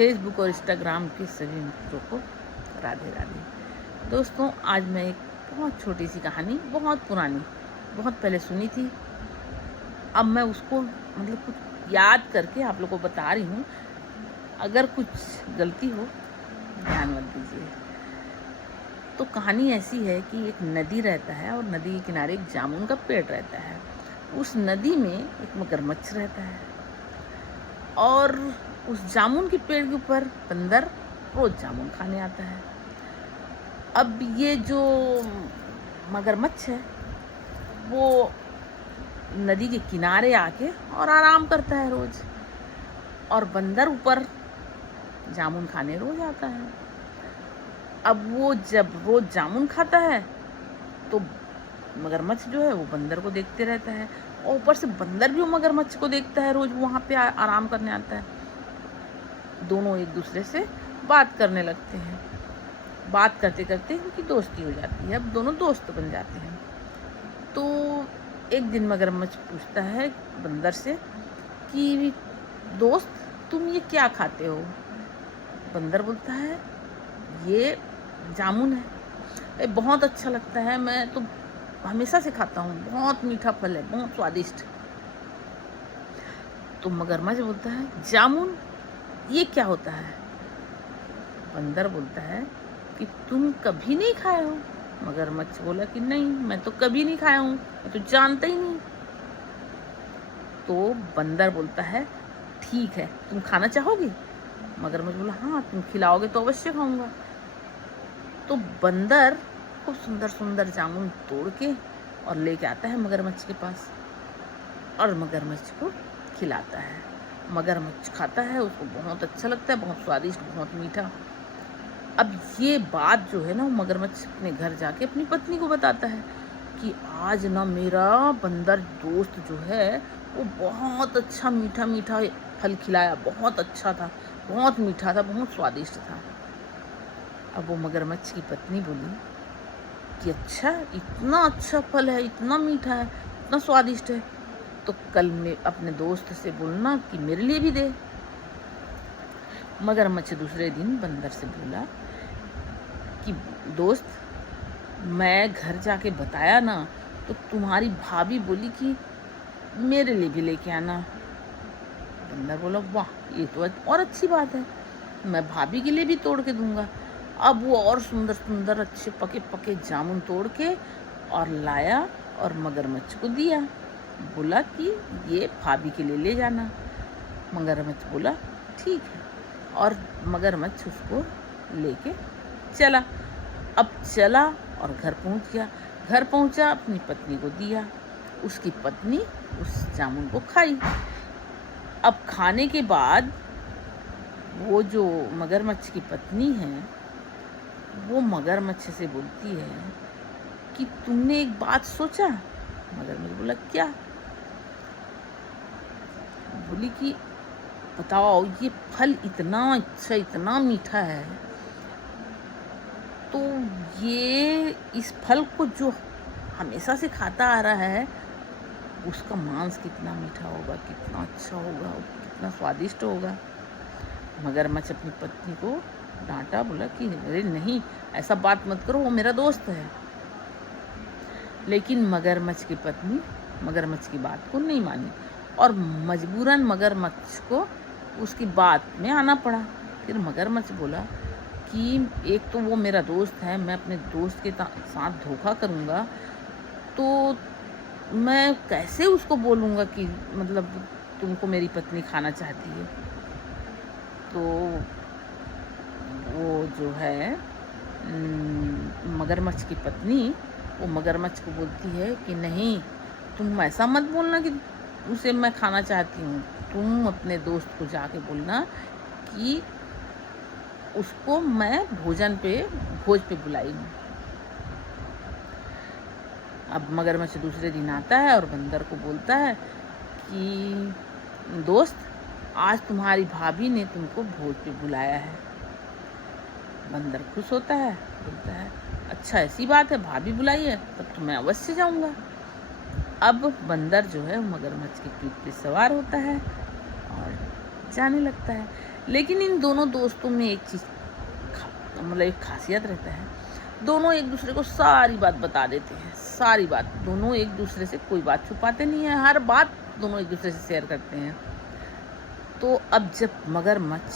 Facebook और Instagram के सभी मित्रों को राधे राधे। दोस्तों, आज मैं एक बहुत छोटी सी कहानी, बहुत पुरानी, बहुत पहले सुनी थी। अब मैं उसको कुछ याद करके आप लोगों को बता रही हूँ। अगर कुछ गलती हो ध्यान मत दीजिए। तो कहानी ऐसी है कि एक नदी रहता है और नदी के किनारे एक जामुन का पेड़ रहता है। उस नदी में एक मगरमच्छ रहता है और उस जामुन के पेड़ के ऊपर बंदर रोज जामुन खाने आता है। अब ये जो मगरमच्छ है वो नदी के किनारे आके और आराम करता है रोज, और बंदर ऊपर जामुन खाने रोज आता है। अब वो जब रोज जामुन खाता है तो मगरमच्छ जो है वो बंदर को देखते रहता है, और ऊपर से बंदर भी वो मगरमच्छ को देखता है, रोज वहाँ पे आराम करने आता है। दोनों एक दूसरे से बात करने लगते हैं। बात करते करते उनकी दोस्ती हो जाती है। अब दोनों दोस्त बन जाते हैं। तो एक दिन मगरमच्छ पूछता है बंदर से कि दोस्त, तुम ये क्या खाते हो? बंदर बोलता है ये जामुन है, ये बहुत अच्छा लगता है, मैं तो हमेशा से खाता हूँ, बहुत मीठा फल है, बहुत स्वादिष्ट। तो मगरमच्छ बोलता है जामुन, ये क्या होता है? बंदर बोलता है कि तुम कभी नहीं खाए हो? मगरमच्छ बोला कि नहीं, मैं तो कभी नहीं खाया हूँ, मैं तो जानता ही नहीं। तो बंदर बोलता है ठीक है, तुम खाना चाहोगे? मगरमच्छ बोला हाँ, तुम खिलाओगे तो अवश्य खाऊंगा। तो बंदर खूब सुंदर सुंदर जामुन तोड़ के और लेके आता है मगरमच्छ के पास, और मगरमच्छ को खिलाता है। मगरमच्छ खाता है, उसको बहुत अच्छा लगता है, बहुत स्वादिष्ट, बहुत मीठा। अब ये बात जो है ना, वो मगरमच्छ अपने घर जाके अपनी पत्नी को बताता है कि आज ना मेरा बंदर दोस्त जो है वो बहुत अच्छा मीठा मीठा फल खिलाया, बहुत अच्छा था, बहुत मीठा था, बहुत स्वादिष्ट था। अब वो मगरमच्छ की पत्नी बोली कि अच्छा, इतना अच्छा फल है, इतना मीठा है, इतना स्वादिष्ट है, तो कल मैं अपने दोस्त से बोलना कि मेरे लिए भी दे। मगरमच्छ दूसरे दिन बंदर से बोला कि दोस्त, मैं घर जाके बताया ना तो तुम्हारी भाभी बोली कि मेरे लिए भी लेके आना। बंदर बोला वाह, ये तो और अच्छी बात है, मैं भाभी के लिए भी तोड़ के दूंगा। अब वो और सुंदर सुंदर अच्छे पके पके जामुन तोड़ के और लाया और मगरमच्छ को दिया। बोला कि ये भाभी के लिए ले जाना। मगरमच्छ बोला ठीक है, और मगरमच्छ उसको लेके चला। अब चला और घर पहुंच गया। घर पहुंचा, अपनी पत्नी को दिया। उसकी पत्नी उस जामुन को खाई। अब खाने के बाद वो जो मगरमच्छ की पत्नी है वो मगरमच्छ से बोलती है कि तुमने एक बात सोचा? मगरमच्छ बोला क्या? बोली कि बताओ, ये फल इतना अच्छा, इतना मीठा है, तो ये इस फल को जो हमेशा से खाता आ रहा है उसका मांस कितना मीठा होगा, कितना अच्छा होगा, कितना स्वादिष्ट होगा। मगरमच्छ अपनी पत्नी को डांटा, बोला कि अरे नहीं, ऐसा बात मत करो, वो मेरा दोस्त है। लेकिन मगरमच्छ की पत्नी मगरमच्छ की बात को नहीं मानी, और मजबूरन मगरमच्छ को उसकी बात में आना पड़ा। फिर मगरमच्छ बोला कि एक तो वो मेरा दोस्त है, मैं अपने दोस्त के साथ धोखा करूँगा तो मैं कैसे उसको बोलूँगा कि तुमको मेरी पत्नी खाना चाहती है। तो वो जो है मगरमच्छ की पत्नी वो मगरमच्छ को बोलती है कि नहीं, तुम ऐसा मत बोलना कि उसे मैं खाना चाहती हूँ। तुम अपने दोस्त को जाके बोलना कि उसको मैं भोज पे बुलाई हूँ। अब मगरमच्छ दूसरे दिन आता है और बंदर को बोलता है कि दोस्त, आज तुम्हारी भाभी ने तुमको भोज पे बुलाया है। बंदर खुश होता है, बोलता है अच्छा, ऐसी बात है, भाभी बुलाई है, तब तो मैं अवश्य जाऊंगा। अब बंदर जो है मगरमच्छ की पीठ पे सवार होता है और जाने लगता है। लेकिन इन दोनों दोस्तों में एक चीज़ मतलब एक खासियत रहता है, दोनों एक दूसरे को सारी बात बता देते हैं, सारी बात। दोनों एक दूसरे से कोई बात छुपाते नहीं हैं, हर बात दोनों एक दूसरे से शेयर करते हैं। तो अब जब मगरमच्छ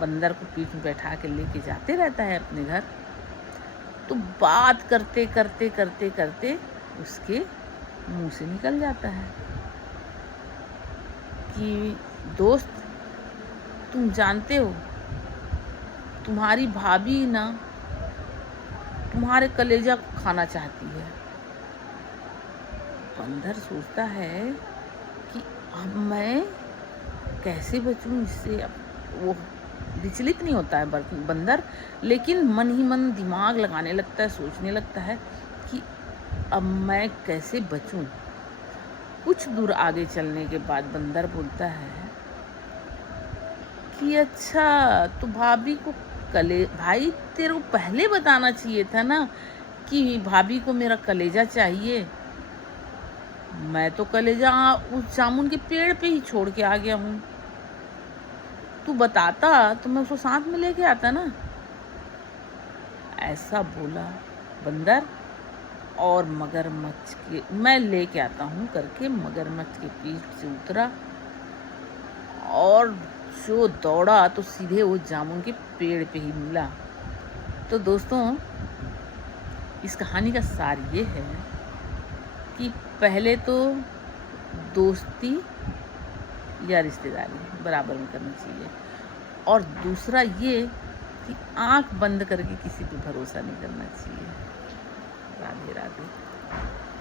बंदर को पीठ में बैठा के लेके जाते रहता है अपने घर, तो बात करते करते करते करते उसके मुंह से निकल जाता है कि दोस्त, तुम जानते हो तुम्हारी भाभी ना तुम्हारे कलेजा को खाना चाहती है। बंदर सोचता है कि अब मैं कैसे बचूं इससे। अब वो विचलित नहीं होता है बंदर, लेकिन मन ही मन दिमाग लगाने लगता है, सोचने लगता है कि अब मैं कैसे बचूं। कुछ दूर आगे चलने के बाद बंदर बोलता है कि अच्छा, तो भाभी को भाई तेरे को पहले बताना चाहिए था ना कि भाभी को मेरा कलेजा चाहिए। मैं तो कलेजा उस जामुन के पेड़ पे ही छोड़ के आ गया हूँ। तू बताता तो मैं उसको साथ में लेके आता ना। ऐसा बोला बंदर, और मगरमच्छ के मैं लेके आता हूँ करके मगरमच्छ के पीठ से उतरा और जो दौड़ा तो सीधे वो जामुन के पेड़ पे ही मिला। तो दोस्तों, इस कहानी का सार ये है कि पहले तो दोस्ती या रिश्तेदारी बराबर में करनी चाहिए, और दूसरा ये कि आंख बंद करके किसी पे भरोसा नहीं करना चाहिए। राधे राधे।